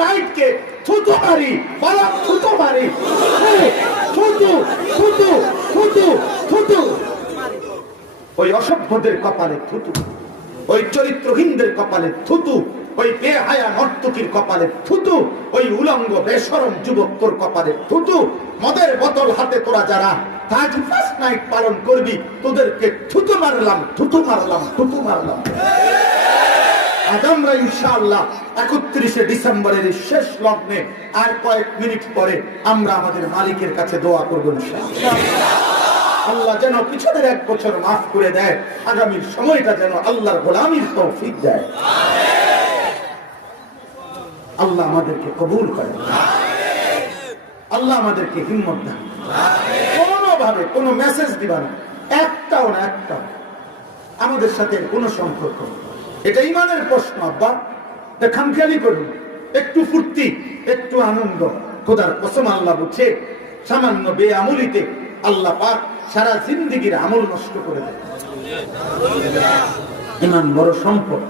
নাইটকে থুতু মারি, বলা থুতু মারি, থুতু থুতু থুতু থুতু। ওই অসভ্যদের কপালে থুতু, ওই চরিত্রহীনদের কপালে থুতু, ওই বেহায়া নর্তকীর কপালে থুতু, ওই উলঙ্গ বেশরম যুবক তোর কপালে থুতু। মদের বোতল হাতে তোরা যারা তাজ ফার্স্ট নাইট পালন করবি, তোদেরকে থুতু মারলাম, থুতু মারলাম, থুতু মারলাম। আজ আমরা ইনশাআল্লাহ 31শে ডিসেম্বরের শেষ লগ্নে আর কয়েক মিনিট পরে আমরা আমাদের মালিকের কাছে দোয়া করব ইনশাআল্লাহ। আল্লাহ যেন পিছনের 1 বছর মাফ করে দেয়, আগামীর সময়টা যেন আল্লাহর গোলামীর তৌফিক দেয়। আল্লাহ আমাদেরকে কবুল করেন, আল্লাহ আমাদেরকে হিম্মত দেন। কোনোভাবে কোনো মেসেজ দিবা না, একটাও না, একটাও আমাদের সাথে কোনো সম্পর্ক, এটা ইমানের প্রশ্ন। আব্বা খামখেয়ালি করুন, একটু ফুর্তি, একটু আনন্দ, খোদার কসম আল্লাহ বুঝে সামান্য বেআমুলিতে আল্লাহ পাক সারা জিন্দেগির আমল নষ্ট করে দেয়। ইমান বড় সম্পদ।